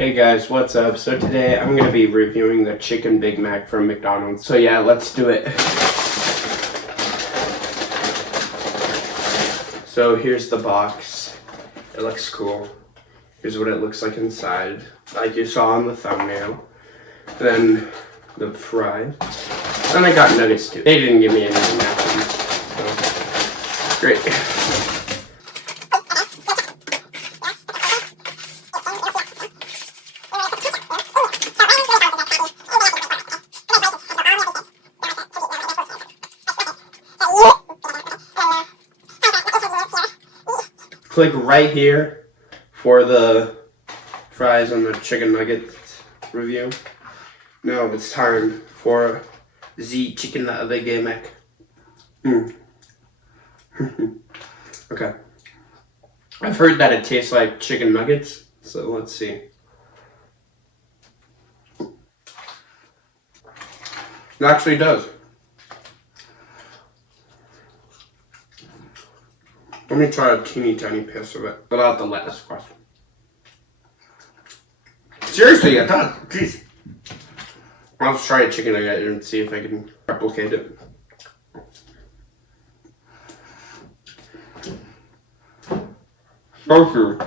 Hey guys, what's up? So today I'm going to be reviewing the Chicken Big Mac from McDonald's. So yeah, let's do it. So here's the box. It looks cool. Here's what it looks like inside, like you saw on the thumbnail. Then the fries. Then I got nuggets too. They didn't give me any napkins, so great. Click right here for the fries and the chicken nuggets review. Now it's time for the Chicken Big Mac. Okay. I've heard that it tastes like chicken nuggets, so let's see. It actually does. Let me try a teeny tiny piece of it without the lettuce, of course. Seriously, it does. Jeez. I'll just try a chicken nugget and see if I can replicate it. So true.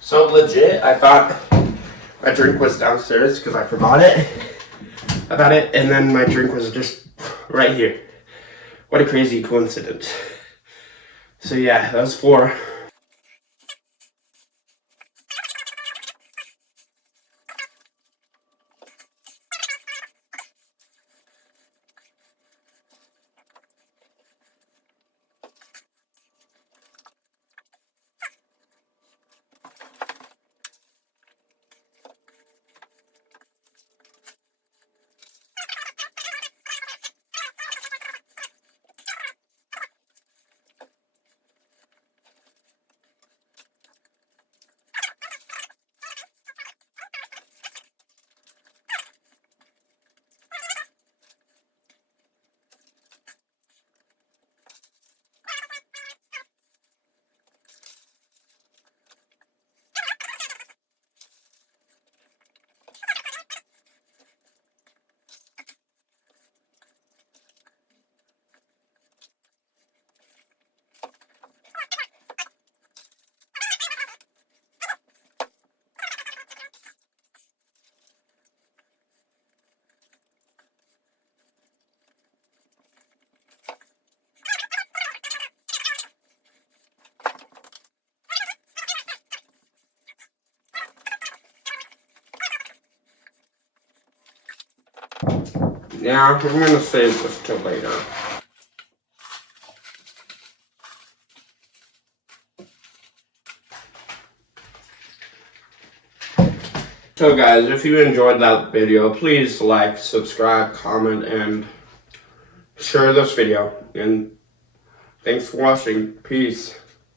So legit, I thought my drink was downstairs because I forgot about it, and then my drink was just right here. What a crazy coincidence. So yeah, that was 4. Yeah, I'm gonna save this till later. So guys, if you enjoyed that video, please like, subscribe, comment, and share this video. And thanks for watching. Peace.